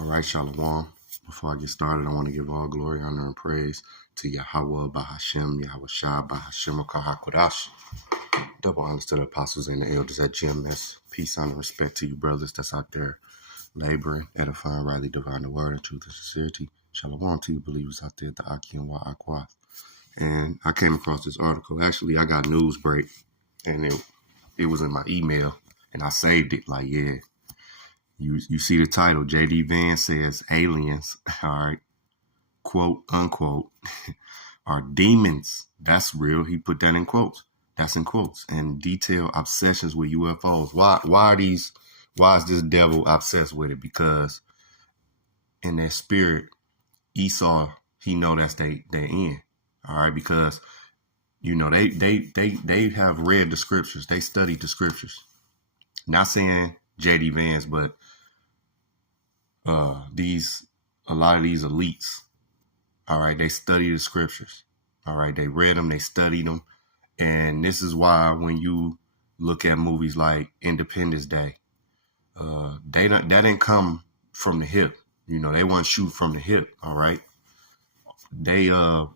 All right, Shalom. Before I get started, I want to give all glory, honor, and praise to Yahweh, Bahashem, Yahweh Shah, Bahashem, Kahakodash. Double honors to the apostles and the elders at GMS. Peace, honor, respect to you brothers that's out there laboring, edifying, rightly dividing the word in truth and sincerity. Shalom to you believers out there at the Aki and Wa Akwa. And I came across this article. Actually, I got news break, and it was in my email, and I saved it. Like, yeah. You see the title, J.D. Vance says aliens, all right, quote, unquote, are demons. That's real. He put that in quotes. That's in quotes. And detailed obsessions with UFOs. Why is this devil obsessed with it? Because in their spirit, Esau, he know that's their end. All right, because you know they have read the scriptures. They studied the scriptures. Not saying J.D. Vance, but a lot of these elites, all right, they study the scriptures, all right, they read them, they studied them, and this is why when you look at movies like Independence Day, that didn't come from the hip, you know, they want to shoot from the hip, all right. They a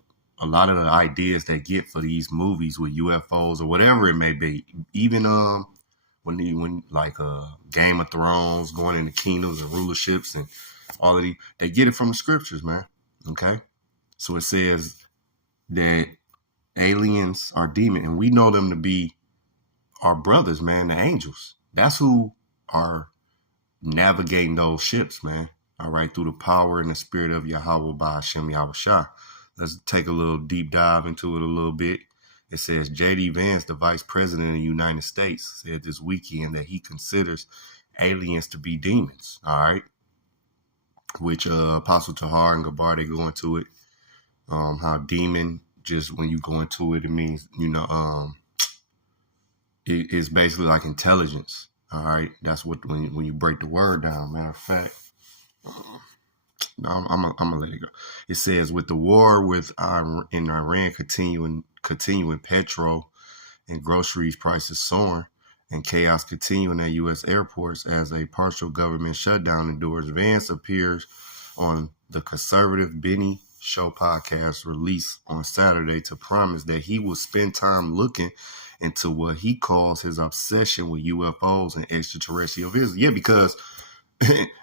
lot of the ideas they get for these movies with UFOs or whatever it may be, even when like Game of Thrones, going into kingdoms and rulerships and all of these, they get it from the scriptures, man. Okay, so it says that aliens are demons, and we know them to be our brothers, man, the angels. That's who are navigating those ships, man. All right, through the power and the spirit of Yahweh Bahashem Yahweh Shah. Let's take a little deep dive into it a little bit. It says J.D. Vance, the vice president of the United States, said this weekend that he considers aliens to be demons. All right. Which Apostle Tahar and Gabar, they go into it. How demon, just when you go into it, it means, you know, it's basically like intelligence. All right. That's what, when you break the word down, matter of fact. I'm gonna let it go. It says, with the war in Iran continuing, petrol and groceries prices soaring, and chaos continuing at U.S. airports as a partial government shutdown endures, Vance appears on the conservative Benny Show podcast release on Saturday to promise that he will spend time looking into what he calls his obsession with UFOs and extraterrestrial visitors. Yeah, because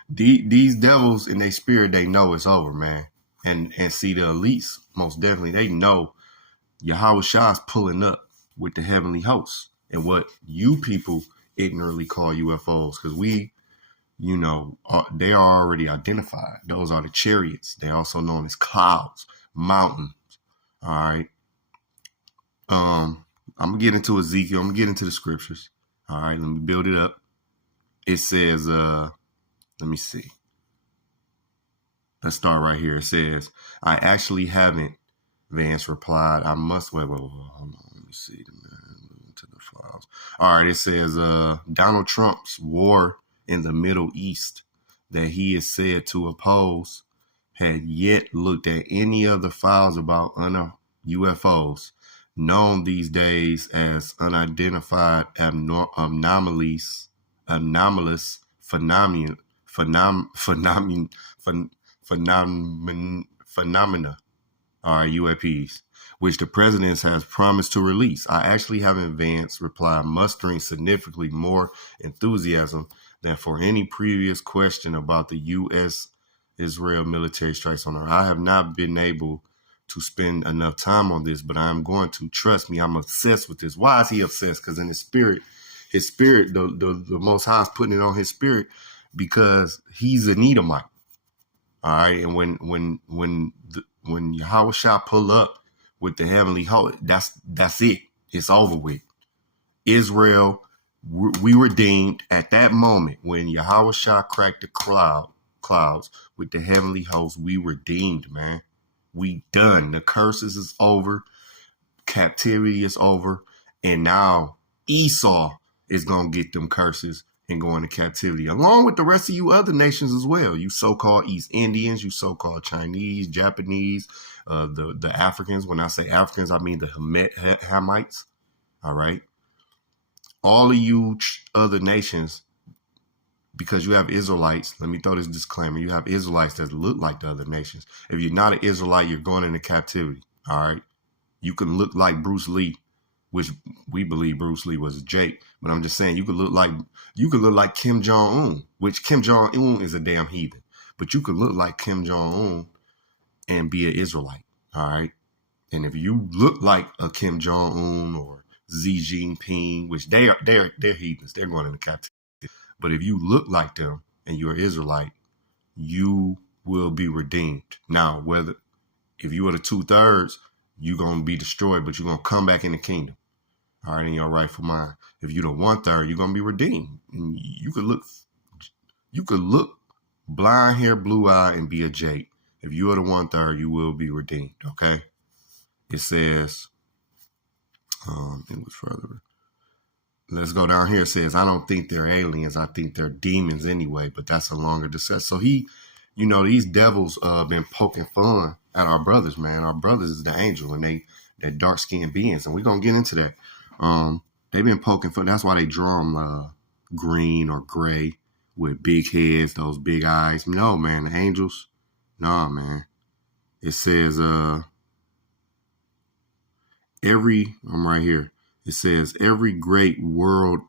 these devils in their spirit, they know it's over, man. And see, the elites, most definitely, they know Yahweh Shah's pulling up with the heavenly hosts and what you people ignorantly call UFOs, because we, you know, they are already identified. Those are the chariots. They're also known as clouds, mountains. All right. I'm gonna get into Ezekiel. I'm gonna get into the scriptures. All right, let me build it up. It says, let me see. Let's start right here. It says, I actually haven't, Vance replied. I must, wait, hold on. Let me see. To the files. All right, it says, Donald Trump's war in the Middle East that he is said to oppose had yet looked at any other files about UFOs, known these days as unidentified anomalous phenomena, all right, UAPs, which the president has promised to release. I actually haven't, Vance replied, mustering significantly more enthusiasm than for any previous question about the U.S.-Israel military strikes on Iran. I have not been able to spend enough time on this, but I'm going to. Trust me, I'm obsessed with this. Why is he obsessed? Because in his spirit, the Most High is putting it on his spirit because he's an Edomite. All right, and when Yahweh Shah pull up with the heavenly host, that's it. It's over with. Israel, we redeemed at that moment when Yahweh Shah cracked the clouds with the heavenly host. We redeemed, man. We done. The curses is over. Captivity is over. And now Esau is going to get them curses and go into captivity, along with the rest of you other nations as well. You so-called East Indians, you so-called Chinese, Japanese, the Africans. When I say Africans, I mean the because you have Israelites. Let me throw this disclaimer. You have Israelites that look like the other nations. If you're not an Israelite, you're going into captivity. All right. You can look like Bruce Lee, which we believe Bruce Lee was a Jake. But I'm just saying you could look like Kim Jong-un, which Kim Jong-un is a damn heathen. But you could look like Kim Jong-un and be an Israelite. All right. And if you look like a Kim Jong-un or Xi Jinping, which they're heathens, they're going into captivity. But if you look like them and you're an Israelite, you will be redeemed. Now, if you are the 2/3, you're going to be destroyed, but you're going to come back in the kingdom. All right, in your rightful mind. If you're the 1/3, you're going to be redeemed. And you could look blind hair, blue eye, and be a Jake. If you are the 1/3, you will be redeemed. Okay. It says, it was further. Let's go down here. It says, I don't think they're aliens. I think they're demons anyway, but that's a longer discussion. So these devils been poking fun at our brothers, man. Our brothers is the angel and they're dark-skinned beings. And we're going to get into that. They've been poking fun. That's why they draw them green or gray with big heads, those big eyes. No, man, the angels. Nah, man. It says, I'm right here. It says every great world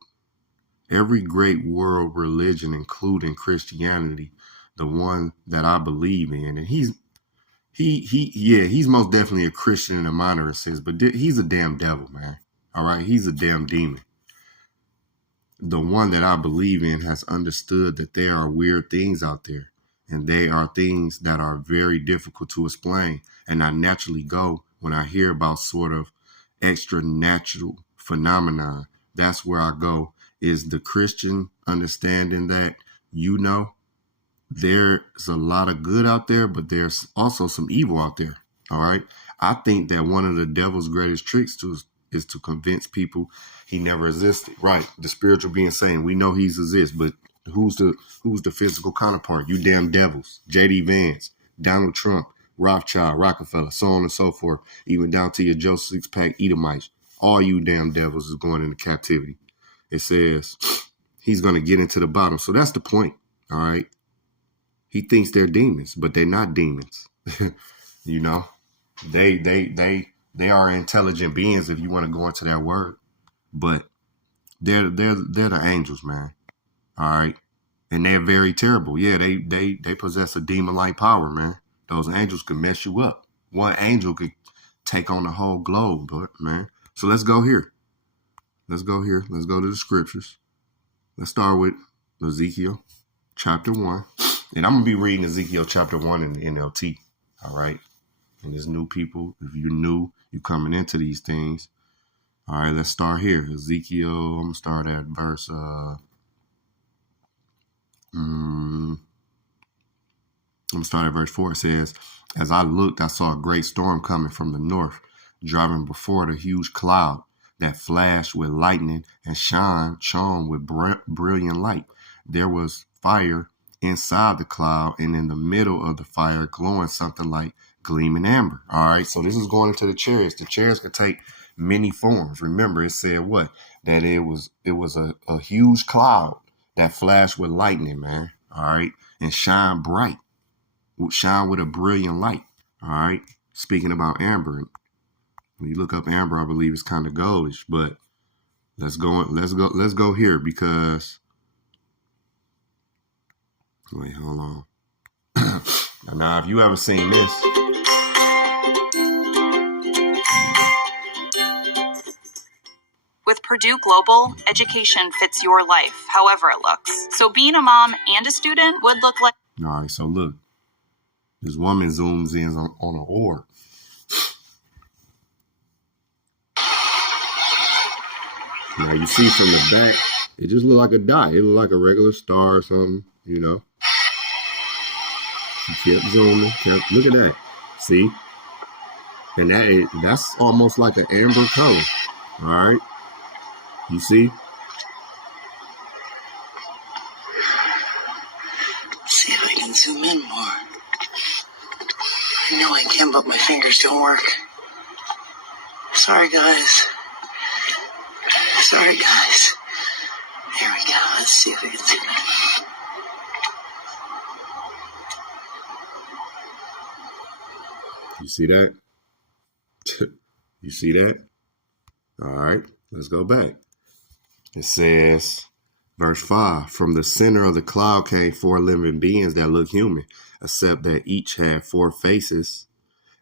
religion, including Christianity, the one that I believe in, and he's most definitely a Christian in a moderate sense, but he's a damn devil, man. All right, he's a damn demon. The one that I believe in has understood that there are weird things out there, and they are things that are very difficult to explain. And I naturally go when I hear about sort of extra natural phenomenon. That's where I go. Is the Christian understanding that, there's a lot of good out there, but there's also some evil out there. All right. I think that one of the devil's greatest tricks is to convince people he never existed. Right. The spiritual being saying we know he's exists, but who's the physical counterpart? You damn devils. J.D. Vance, Donald Trump, Rothschild, Rockefeller, so on and so forth, even down to your Joe Sixpack Edomites. All you damn devils is going into captivity. It says he's going to get into the bottom. So that's the point. All right. He thinks they're demons, but they're not demons. They are intelligent beings if you want to go into that word, but they're the angels, man. All right. And they're very terrible. Yeah, they possess a demon-like power, man. Those angels could mess you up. One angel could take on the whole globe, man. So let's go here. Let's go to the scriptures. Let's start with Ezekiel chapter 1. And I'm going to be reading Ezekiel chapter 1 in the NLT. All right. And there's new people. If you're new, you're coming into these things. All right, let's start here. Ezekiel, I'm going to start at verse I'm going to start at verse 4. It says, as I looked, I saw a great storm coming from the north, driving before it a huge cloud that flashed with lightning and shone with brilliant light. There was fire inside the cloud, and in the middle of the fire glowing something like gleaming amber. All right, so this is going into the chariots. The chariots can take many forms. Remember, it said what? That it was a huge cloud that flashed with lightning, man. All right, and shine with a brilliant light. All right, speaking about amber, when you look up amber, I believe it's kind of goldish, but let's go here because wait, hold on. Now, if you ever seen this, with Purdue Global, education fits your life, however it looks. So being a mom and a student would look like... All right, so look. This woman zooms in on an orb. Now, you see from the back, it just looked like a dot. It looked like a regular star or something, She kept zooming. Look at that. See? And that's almost like an amber color. All right? You see? See if I can zoom in more. I know I can, but my fingers don't work. Sorry, guys. There we go. Let's see if I can zoom in. You see that? You see that? All right, let's go back. It says, verse 5, from the center of the cloud came four living beings that look human, except that each had four faces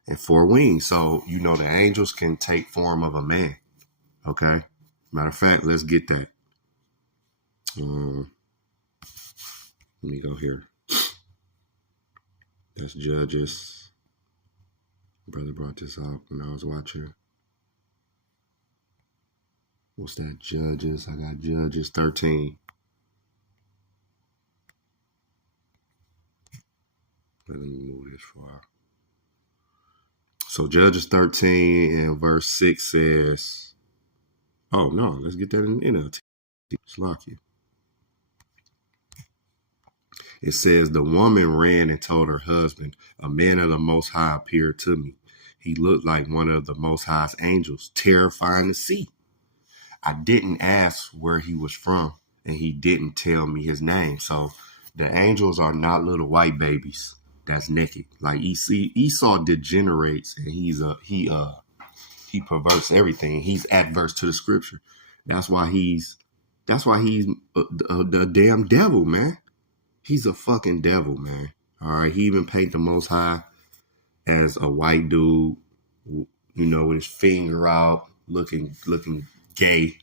and four wings. So, you know, the angels can take form of a man. Okay. Matter of fact, let's get that. Let me go here. That's Judges. Brother brought this up when I was watching. What's that? Judges. I got Judges 13. Let me move this far. So Judges 13 and verse 6 says, oh no, let's get that in NLT. Slocky. It says, the woman ran and told her husband, a man of the Most High appeared to me. He looked like one of the Most High's angels, terrifying to see. I didn't ask where he was from, and he didn't tell me his name. So the angels are not little white babies that's naked. Like Esau degenerates, and he perverts everything. He's adverse to the scripture. That's why he's the damn devil, man. He's a fucking devil, man. All right. He even painted the Most High as a white dude, you know, with his finger out, looking gay.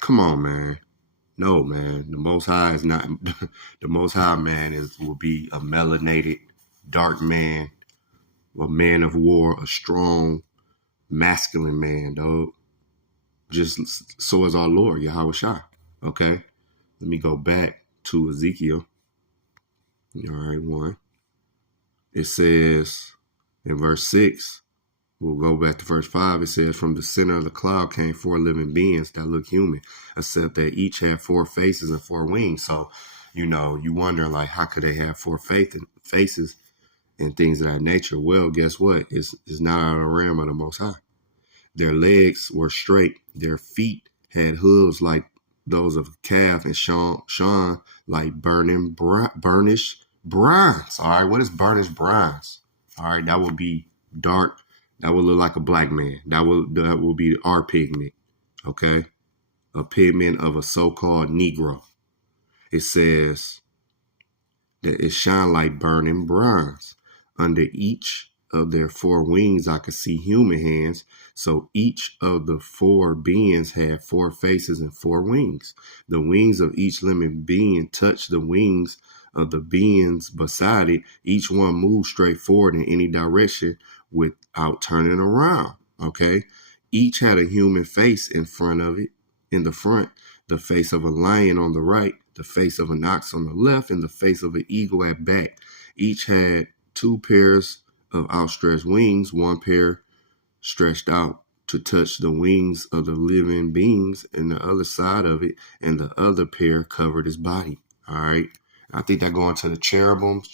Come on, man. No, man. The Most High is not. The Most High, man, will be a melanated, dark man, a man of war, a strong, masculine man, dog. Just so is our Lord, Yahweh Shai. Okay. Let me go back to Ezekiel. All right, 1. It says in verse 6, we'll go back to verse 5. It says, from the center of the cloud came four living beings that look human, except that each had four faces and four wings. So, you know, you wonder, like, how could they have four faces and things of that nature? Well, guess what? It's not out of the realm of the Most High. Their legs were straight. Their feet had hooves like those of a calf and shone like burnished bronze. All right, what is burnished bronze? All right, that would be dark. That would look like a black man. That will be our pigment. Okay, a pigment of a so-called Negro. It says that it shine like burning bronze. Under each of their four wings, I could see human hands. So each of the four beings had four faces and four wings. The wings of each living being touched the wings of the beings beside it. Each one moved straight forward in any direction without turning around. Okay. Each had a human face in front of it. In the front, the face of a lion on the right, the face of an ox on the left, and the face of an eagle at back. Each had two pairs of outstretched wings, one pair stretched out to touch the wings of the living beings and the other side of it, and the other pair covered his body. All right. I think that going to the cherubims,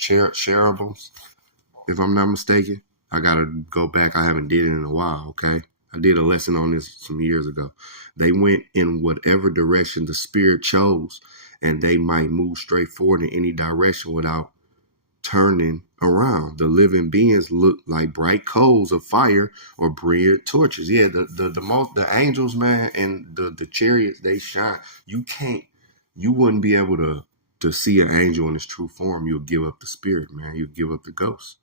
if I'm not mistaken. I got to go back. I haven't did it in a while, okay? I did a lesson on this some years ago. They went in whatever direction the spirit chose, and they might move straight forward in any direction without turning around. The living beings look like bright coals of fire or brilliant torches. Yeah, the angels, man, and the chariots, they shine. You wouldn't be able to see an angel in its true form. You'll give up the spirit, man. You'll give up the ghost.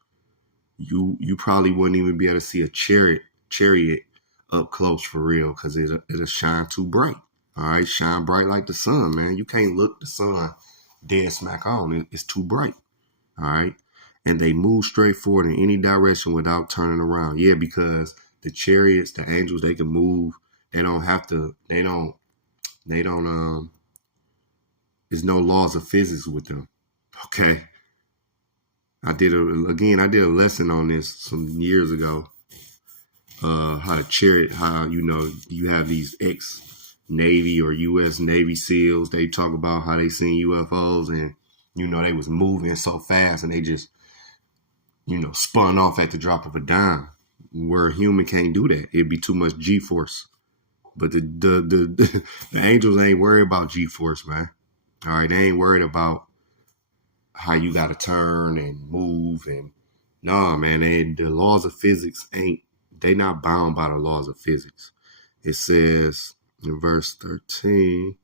You probably wouldn't even be able to see a chariot up close for real, because it'll shine too bright. All right, shine bright like the sun, man. You can't look the sun dead smack on. It's too bright. All right. And they move straight forward in any direction without turning around. Yeah, because the chariots, the angels, they can move. They don't have to, there's no laws of physics with them. Okay. I did a lesson on this some years ago. How the chariot, how, you know, you have these ex-Navy or U.S. Navy SEALs. They talk about how they seen UFOs and, you know, they was moving so fast and they just, you know, spun off at the drop of a dime, where a human can't do that. It'd be too much G-force. But the angels ain't worried about G-force, man. All right, they ain't worried about how you got to turn and move and No, man, the laws of physics they not bound by the laws of physics. It says in verse 13,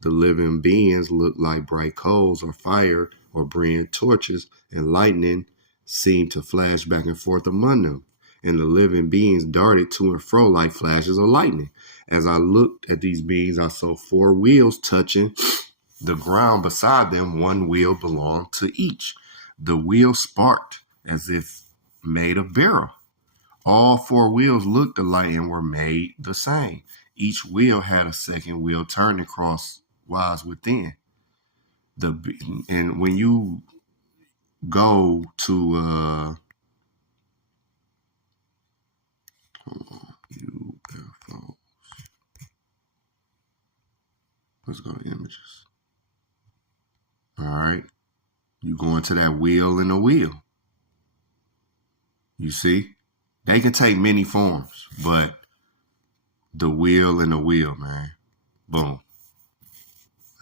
the living beings look like bright coals or fire or brilliant torches, and lightning seemed to flash back and forth among them. And the living beings darted to and fro like flashes of lightning. As I looked at these beings, I saw 4 wheels touching the ground beside them. 1 wheel belonged to each. The wheel sparked as if made of beryl. All 4 wheels looked alike and were made the same. Each wheel had a second wheel turning crosswise within. And when you go to UFO, let's go to images. All right, you go into that wheel in the wheel. You see, they can take many forms, but the wheel in the wheel, man. Boom.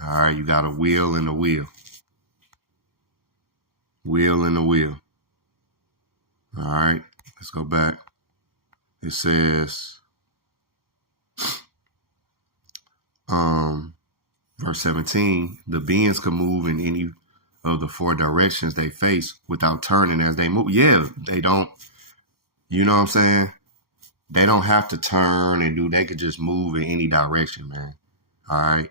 All right, you got a wheel in the wheel. Wheel in the wheel. All right, let's go back. It says, verse 17, the beings can move in any of the 4 directions they face without turning as they move. Yeah, they don't, you know what I'm saying? They don't have to turn and they could just move in any direction, man. All right.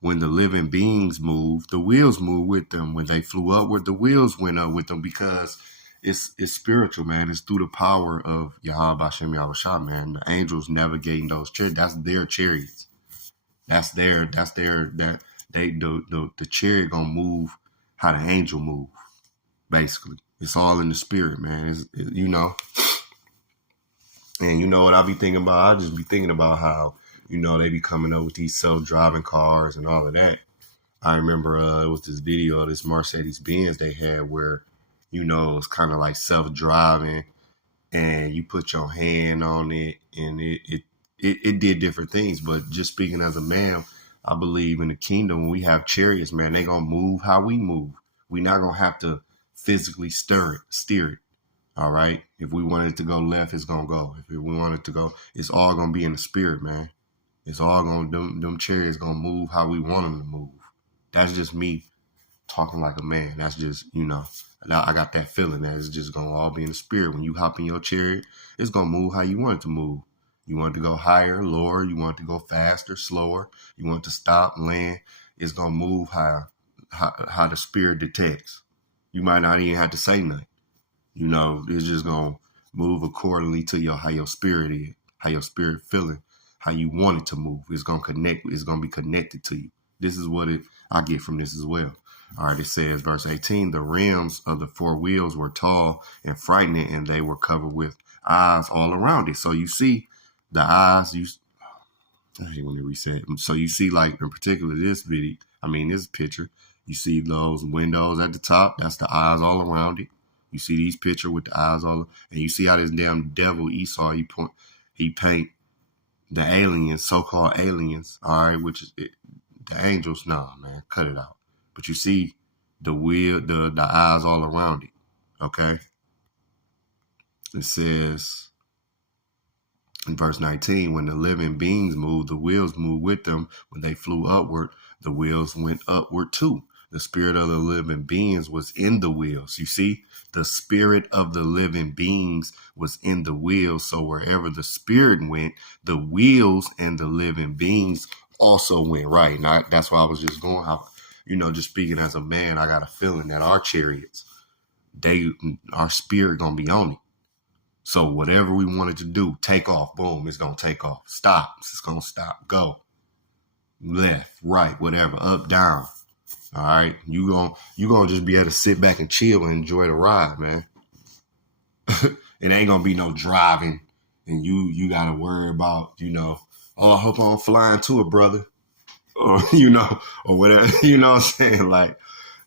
When the living beings move, the wheels move with them. When they flew upward, the wheels went up with them, because it's spiritual, man. It's through the power of Yahweh Hashem Yahushua, man. The angels navigating those chariots. That's their chariots. The chariot gonna move how the angel move. Basically, it's all in the spirit, man. You know. And you know what I be thinking about? I just be thinking about how, they be coming up with these self-driving cars and all of that. I remember it was this video of this Mercedes-Benz they had where, it's kind of like self-driving, and you put your hand on it, and it did different things. But just speaking as a man, I believe in the kingdom, when we have chariots, man, they going to move how we move. We not going to have to physically steer it. All right. If we want it to go left, it's going to go. If we want it to go, it's all going to be in the spirit, man. It's all going to, them chariots going to move how we want them to move. That's just me talking like a man. That's just, I got that feeling that it's just going to all be in the spirit. When you hop in your chariot, it's going to move how you want it to move. You want it to go higher, lower. You want it to go faster, slower. You want it to stop, land. It's going to move how the spirit detects. You might not even have to say nothing. It's just going to move accordingly to how your spirit is, how your spirit feeling, how you want it to move. It's going to connect. It's going to be connected to you. This is what I get from this as well. All right, it says, verse 18, the rims of the 4 wheels were tall and frightening, and they were covered with eyes all around it. So you see the eyes, I hate when they reset. So you see, like, in particular, this picture, you see those windows at the top. That's the eyes all around it. You see these picture with the eyes all, and you see how this damn devil Esau, he paint the aliens, so-called aliens, all right, which is the angels. Nah, man, cut it out. But you see the eyes all around it. Okay. It says in verse 19, when the living beings moved, the wheels moved with them. When they flew upward, the wheels went upward too. The spirit of the living beings was in the wheels. You see, the spirit of the living beings was in the wheels. So wherever the spirit went, the wheels and the living beings also went, right? And that's why I was just going, just speaking as a man, I got a feeling that our chariots, our spirit gonna be on it. So whatever we wanted to do, take off, boom, it's gonna take off. Stop, it's gonna stop. Go. Left, right, whatever, up, down. All right, you gonna just be able to sit back and chill and enjoy the ride, man. It ain't gonna be no driving, and you gotta worry about, oh, I hope I'm flying to it, brother, or or whatever. You know what I'm saying? Like,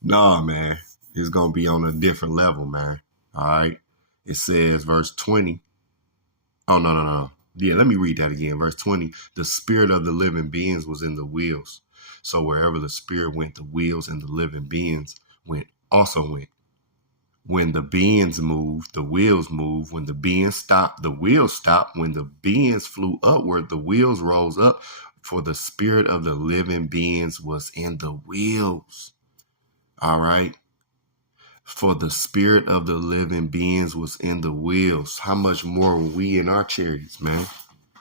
nah, man, it's gonna be on a different level, man. All right, it says verse 20. Oh no. Yeah, let me read that again. Verse 20. The spirit of the living beings was in the wheels. So wherever the spirit went, the wheels and the living beings also went. When the beings move, the wheels move. When the beings stop, the wheels stop. When the beings flew upward, the wheels rose up. For the spirit of the living beings was in the wheels. All right. For the spirit of the living beings was in the wheels. How much more when we in our chariots, man?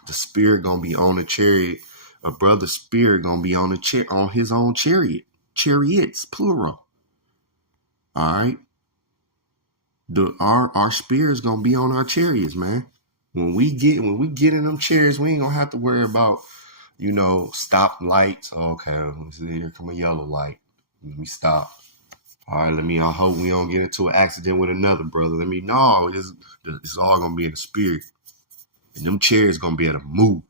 The spirit gonna be on the chariot. A brother's spirit gonna be on the on his own chariot. Chariots, plural. All right. Our spirit's gonna be on our chariots, man. When we get in them chariots, we ain't gonna have to worry about, stop lights. Okay, here come a yellow light. Let me stop. All right, I hope we don't get into an accident with another brother. It's all gonna be in the spirit. And them chairs gonna be able to move.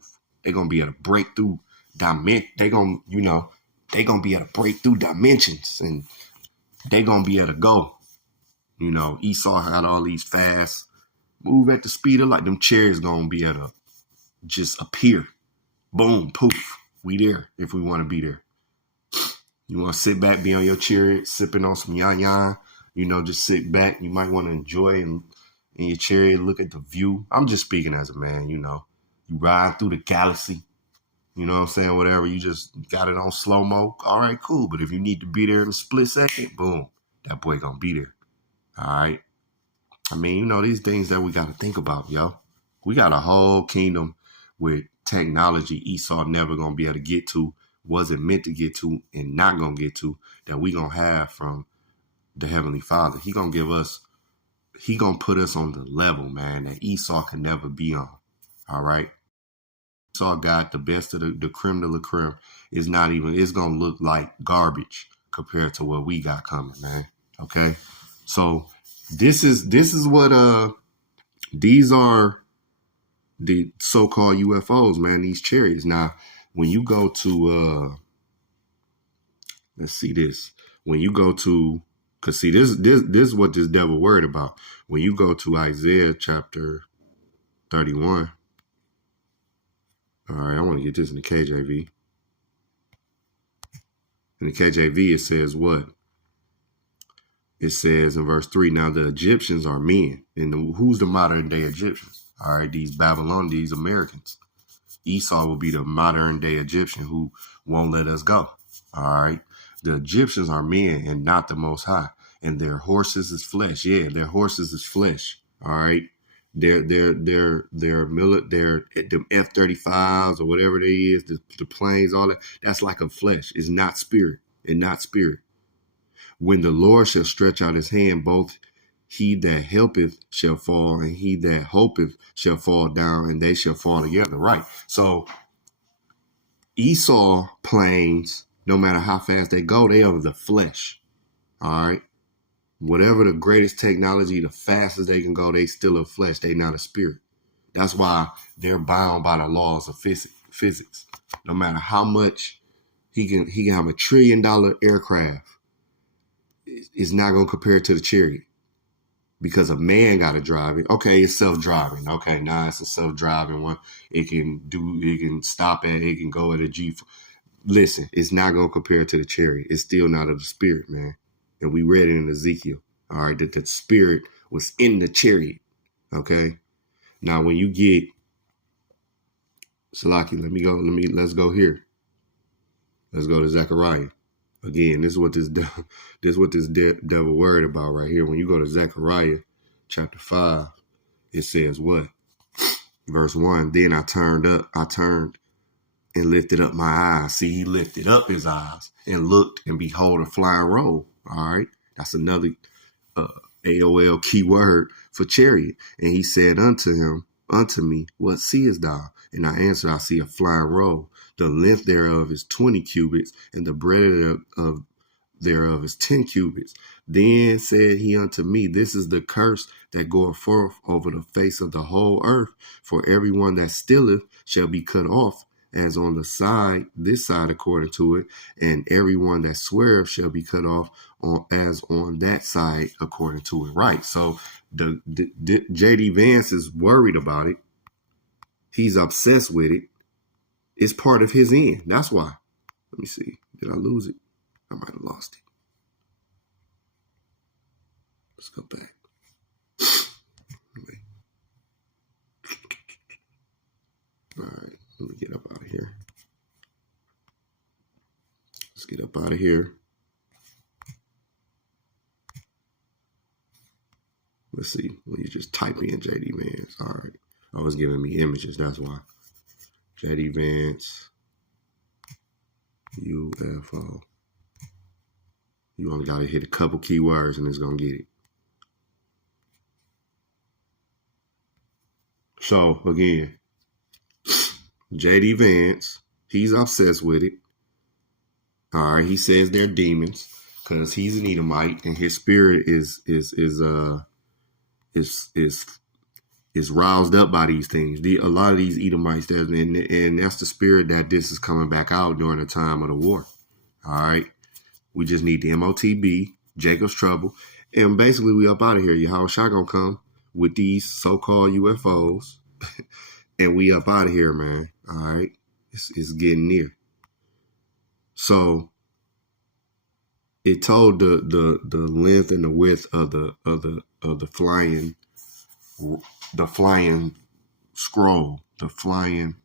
They're gonna be able to break through they gonna be able to break through dimensions, and they gonna be able to go. Esau had all these fast move at the speed of light. Them chairs gonna be able to just appear. Boom, poof. We there if we want to be there. You want to sit back, be on your chariot, sipping on some yan. Just sit back. You might want to enjoy in your chariot, look at the view. I'm just speaking as a man, You ride through the galaxy. You know what I'm saying? Whatever. You just got it on slow-mo. All right, cool. But if you need to be there in a split second, boom, that boy gonna be there. All right. I mean, these things that we got to think about, yo. We got a whole kingdom with technology Esau never going to be able to get to, wasn't meant to get to, and not going to get to, that we going to have from the Heavenly Father. He going to put us on the level, man, that Esau can never be on. All right. Esau got the best of the creme de la creme. It's going to look like garbage compared to what we got coming, man. Okay. So, this is what these are the so-called UFOs, man, these chariots. Now, when you go to let's see this. When you go to, cause see this is what this devil worried about. When you go to Isaiah chapter 31. All right, I want to get this in the KJV. In the KJV, it says what? It says in verse 3, now the Egyptians are men. And who's the modern day Egyptians? All right, these these Americans. Esau will be the modern day Egyptian who won't let us go. All right. The Egyptians are men and not the Most High. And their horses is flesh. Yeah, their horses is flesh. All right. They're them F-35s or whatever they is, the planes, all that. That's like a flesh. It's not spirit. And not spirit. When the Lord shall stretch out his hand, both he that helpeth shall fall, and he that hopeth shall fall down, and they shall fall together. Right. So Esau planes, no matter how fast they go, they are the flesh. All right. Whatever the greatest technology, the fastest they can go, they still a flesh. They not a spirit. That's why they're bound by the laws of physics. No matter how much he can have $1 trillion aircraft, it's not going to compare to the chariot. Because a man got to drive it. Okay, it's self-driving. Okay, now it's a self-driving one. It can stop it can go at a G. Listen, it's not going to compare to the chariot. It's still not of the spirit, man. And we read it in Ezekiel. All right, that the spirit was in the chariot. Okay. Now, when you get Salaki, let's go here. Let's go to Zechariah. Again, this is what this devil worried about right here. When you go to Zechariah chapter 5, it says what? Verse 1, then I turned and lifted up my eyes. See, he lifted up his eyes and looked, and behold, a flying roll. All right. That's another AOL keyword for chariot. And he said unto me, what seest thou? And I answered, I see a flying roll. The length thereof is 20 cubits, and the breadth thereof is 10 cubits. Then said he unto me, this is the curse that goeth forth over the face of the whole earth. For everyone that stealeth shall be cut off, as on this side according to it, and everyone that sweareth shall be cut off as on that side according to it. Right. So the JD Vance is worried about it. He's obsessed with it. It's part of his end. That's why. Let me see. Did I lose it? I might have lost it. Let's go back. Wait. All right, let me get up out of here. Let's get up out of here. Let's see. When you just type in JD Vance. All right. Oh, it's giving me images. That's why. JD Vance. UFO. You only got to hit a couple keywords and it's going to get it. So, again, JD Vance, he's obsessed with it. All right. He says they're demons because he's an Edomite and his spirit is roused up by these things. A lot of these Edomites, and that's the spirit that this is coming back out during the time of the war. All right. We just need the MOTB, Jacob's Trouble. And basically we up out of here. Yahweh Shai gonna come with these so-called UFOs. And we up out of here, man. All right. It's getting near. So it told the length and the width of the flying scroll, the flying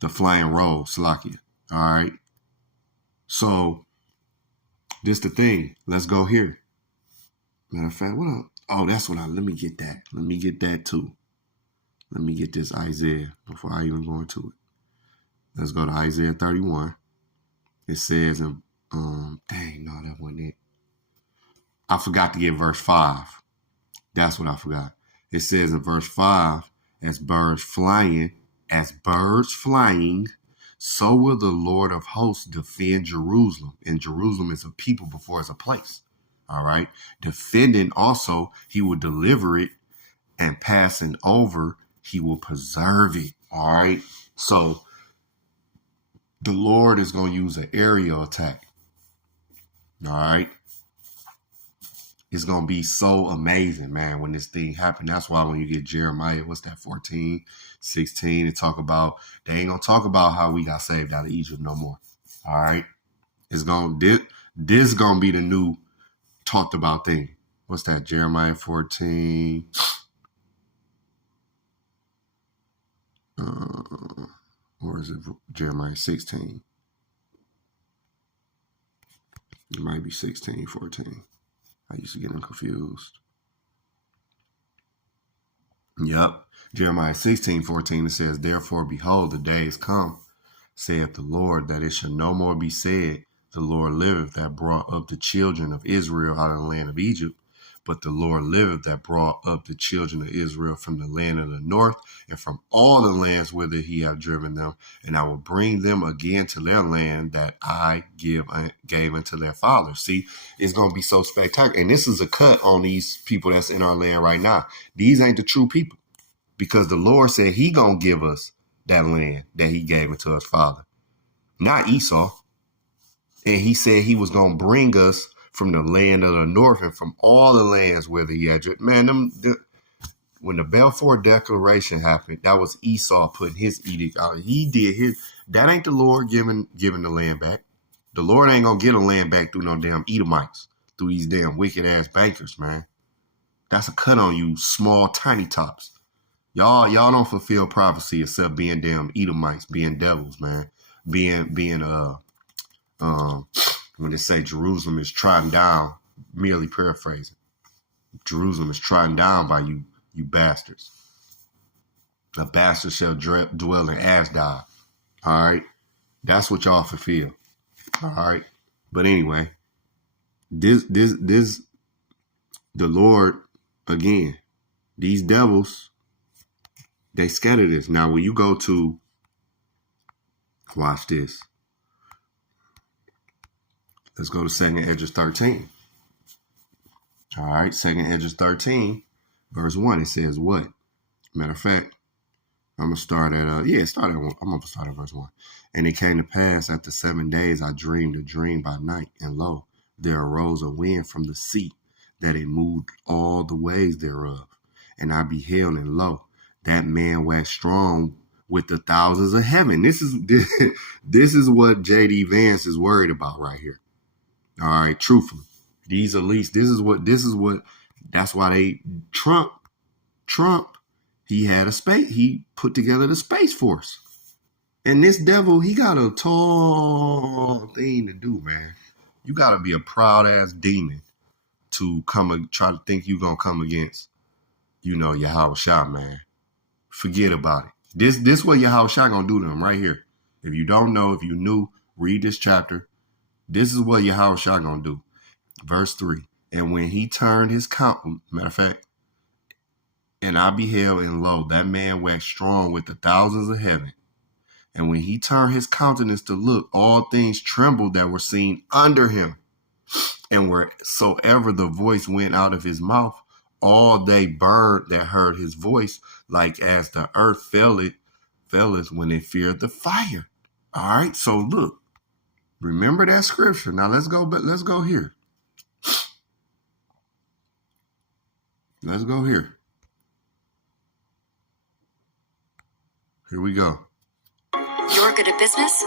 roll, Salakia. All right. So this the thing. Let's go here. Matter of fact, let me get that. Let me get that too. Let me get this Isaiah before I even go into it. Let's go to Isaiah 31. It says, that wasn't it. I forgot to get verse 5. That's what I forgot. It says in verse 5, as birds flying, so will the Lord of hosts defend Jerusalem. And Jerusalem is a people before it's a place. All right. Defending also, he will deliver it, and passing over, he will preserve it. All right. So the Lord is going to use an aerial attack. All right. It's going to be so amazing, man, when this thing happened. That's why when you get Jeremiah, 14, 16, they ain't going to talk about how we got saved out of Egypt no more. All right. This going to be the new talked about thing. What's that? Jeremiah 14. Or is it Jeremiah 16? It might be 16, 14. I used to get them confused. Yep. Jeremiah 16, 14, it says, therefore, behold, the days come, saith the Lord, that it shall no more be said, the Lord liveth that brought up the children of Israel out of the land of Egypt. But the Lord liveth that brought up the children of Israel from the land of the north and from all the lands whither he hath driven them. And I will bring them again to their land that I gave unto their fathers. See, it's going to be so spectacular. And this is a cut on these people that's in our land right now. These ain't the true people, because the Lord said he going to give us that land that he gave unto his father, not Esau. And he said he was going to bring us from the land of the north and from all the lands where he had. Man, when the Balfour Declaration happened, that was Esau putting his edict out. He did his. That ain't the Lord giving the land back. The Lord ain't going to get a land back through no damn Edomites, through these damn wicked ass bankers, man. That's a cut on you, small, tiny tops. Y'all don't fulfill prophecy except being damn Edomites, being devils, man. Being when they say Jerusalem is trodden down, merely paraphrasing. Jerusalem is trodden down by you bastards. A bastard shall dwell in Ashdod. All right. That's what y'all fulfill. All right. But anyway, the Lord, again, these devils, they scatter this. Now, when you go to, watch this. Let's go to 2nd Esdras 13. All right, 2nd Esdras 13, verse 1. It says what? Matter of fact, I'm going to start at, I'm going to start at verse 1. And it came to pass after 7 days, I dreamed a dream by night, and lo, there arose a wind from the sea, that it moved all the ways thereof. And I beheld, and lo, that man waxed strong with the thousands of heaven. This is what JD Vance is worried about right here. All right, truthfully. These elites, that's why Trump, he had he put together the Space Force. And this devil, he got a tall thing to do, man. You got to be a proud ass demon to try to think you going to come against, Yahweh Shah, man. Forget about it. This what Yahweh Shah going to do to him right here. If you don't know, if you knew, read this chapter. This is what Yahweh Shah going to do. Verse 3. And when he turned his matter of fact, and I beheld, and lo, that man waxed strong with the thousands of heaven. And when he turned his countenance to look, all things trembled that were seen under him. And wheresoever the voice went out of his mouth, all they burned that heard his voice, like as the earth felleth when it feared the fire. All right, so look, remember that scripture. Now let's go here. Let's go here. Here we go. You're good at business?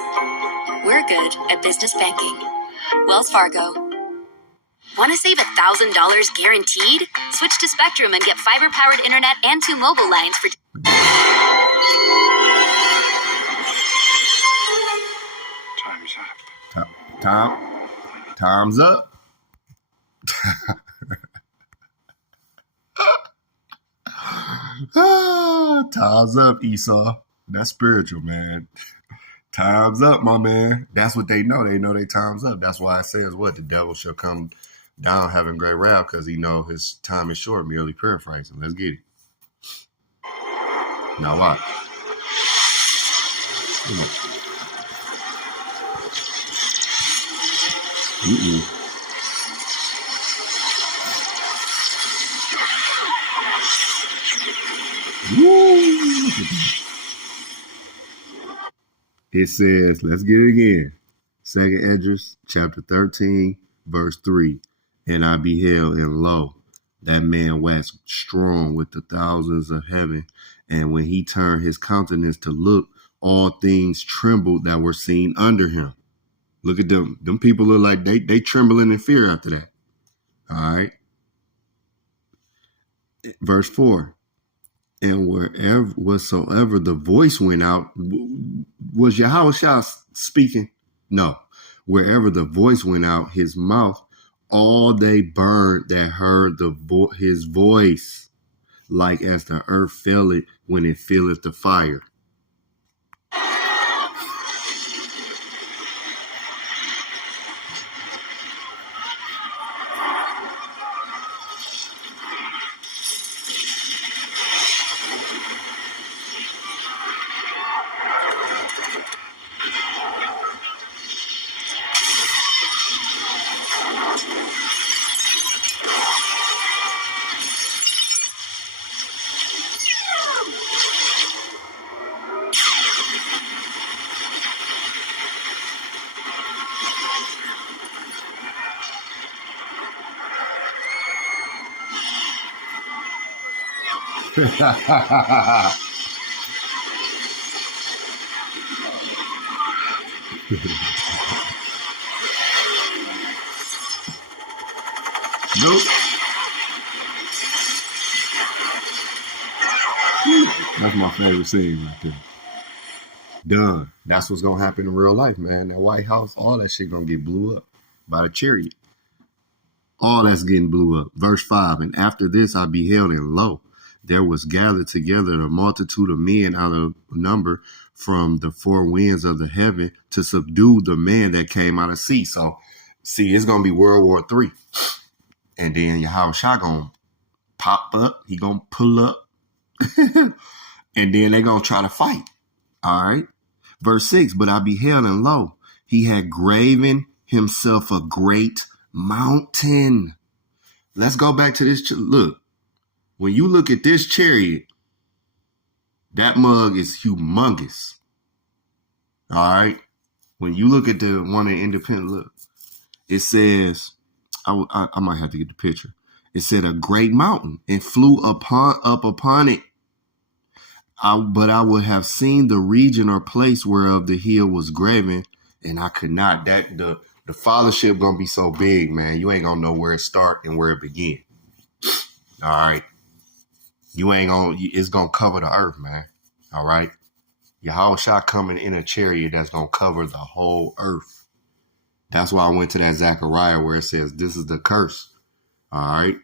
We're good at business banking. Wells Fargo. Want to save $1,000 guaranteed? Switch to Spectrum and get fiber-powered internet and 2 mobile lines for... Time's up. Time's up, Esau. That's spiritual, man. Time's up, my man. That's what they know. They know their time's up. That's why it says what? The devil shall come down having great wrath, because he know his time is short, merely paraphrasing. Let's get it. Now watch. It says, let's get it again. 2nd Esdras, chapter 13, verse 3. And I beheld, and lo, that man waxed strong with the thousands of heaven. And when he turned his countenance to look, all things trembled that were seen under him. Look at them. Them people look like they trembling in fear after that. All right. Verse 4. And whatsoever the voice went out, was Yahweh Shah speaking? No. Wherever the voice went out, his mouth, all they burned that heard his voice, like as the earth felleth when it feeleth the fire. Nope. That's my favorite scene right there. Done. That's what's gonna happen in real life, man. That White House, all that shit gonna get blew up by the chariot. All that's getting blew up. Verse 5. And after this I beheld, and lo, there was gathered together a multitude of men out of number from the 4 winds of the heaven to subdue the man that came out of sea. So, see, it's going to be World War III. And then Yahweh Shah going to pop up. He going to pull up. And then they going to try to fight. All right. Verse 6. But I beheld, and lo, he had graven himself a great mountain. Let's go back to this. Look. When you look at this chariot, that mug is humongous. All right. When you look at the one in Independent, look, it says, I might have to get the picture. It said a great mountain and flew up upon it. But I would have seen the region or place whereof the hill was graven, and I could not. That the The fathership gonna be so big, man. You ain't gonna know where it start and where it begin. All right. It's gonna cover the earth, man. All right. Yahushua coming in a chariot that's gonna cover the whole earth. That's why I went to that Zechariah where it says, this is the curse. All right.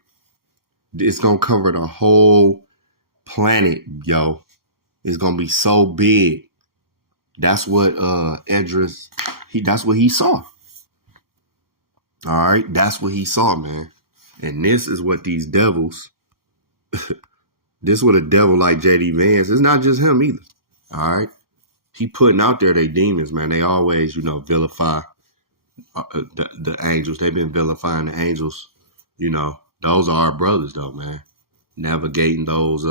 It's gonna cover the whole planet, yo. It's gonna be so big. That's what Esdras, that's what he saw. All right, that's what he saw, man. And this is what these devils, this what a devil like J.D. Vance, it's not just him either. All right. He putting out there they demons, man. They always, vilify the angels. They've been vilifying the angels. Those are our brothers though, man. Navigating those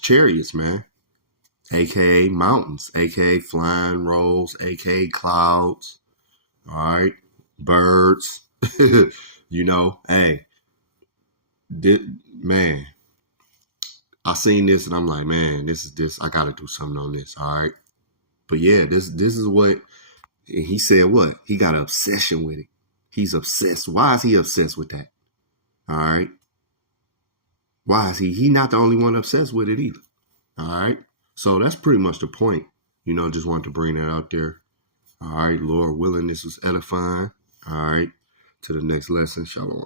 chariots, man. AKA mountains, AKA flying rolls, AKA clouds. All right. Birds. Hey, man, I seen this and I'm like, man, this, I got to do something on this. All right. But yeah, this is what he said. What? He got an obsession with it. He's obsessed. Why is he obsessed with that? All right. Why is he not the only one obsessed with it either? All right. So that's pretty much the point. Just wanted to bring that out there. All right. Lord willing, this was edifying. All right. To the next lesson. Shalom.